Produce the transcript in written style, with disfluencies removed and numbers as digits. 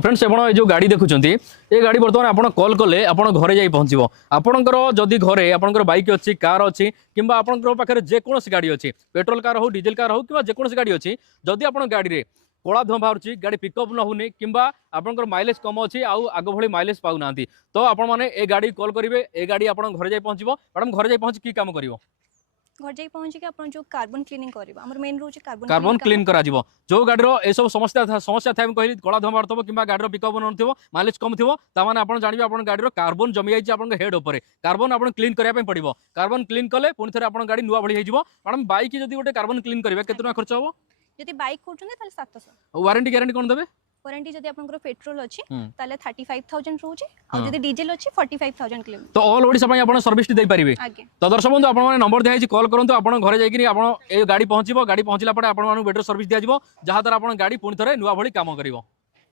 Friends आपण जो गाड़ी देखुंत ये गाड़ी बर्तमान आप कॉल कले आप घरे जाई पहुँचो आपणकर जदि घरे आपंकर बाइक अच्छी कार अच्छी कि आपंकर पाखे जेकोसी गाड़ी अच्छी पेट्रोल कार हो डीजेल कार हो कि जेकोसी गाड़ी अच्छी जदि आप गाड़ी में कला धुआं बाहर गाड़ी पिकअप न होनी कि आपंकर माइलेज कम अच्छी आग भली माइलेज पाऊना तो आपण मैंने ए गाड़ी कॉल करेंगे ए गाड़ी आप घरे जाई पहुँचो मैडम घरे जाई पहुँच कि काम कर घर जाई पहुँची अपन जो कार्बन क्लीनिंग करबा हमर मेन रोज कार्बन क्लीन करा जिवो जो गाड़ी ए सब समस्या थाए कहली कला धुआं बाहर कि गाड़ी पिकअप नथिबो माइलेज कम थिबो तामाने आपण जानिबे आपण गाड़ी कार्बन जमी जाइछि आपण हेड ऊपर कार्बन आपण क्लीन करिया पे पड़िबो कार्बन क्लीन कले पुनी थरे आपण गाड़ी नुवा भली हे जिवो मैडम बाइक जदी गोटे कार्बन क्लीन करबे केतना टका खर्च होबो यदि बाइक करछन ताले 700 वारंटी गारंटी कोन देबे वारंटी जदी आपनकर पेट्रोल अछि ताले 35000 रहउछि आ जदी डीजल अछि 45000 किलोमीटर तो ऑल ओडिसा पई आपण सर्विस दे पारिबे आगे तो दर्शक बंधु आपण माने नंबर दिया कॉल करंतु आपण घरे जाई कि आपण ए गाड़ी पहुंचीबो गाड़ी पहुंचला पड़े आपण मानु बेटर सर्विस दिया जिवो जहा द्वारा आपण गाड़ी पुनी थरे नुवा भली काम करिवो।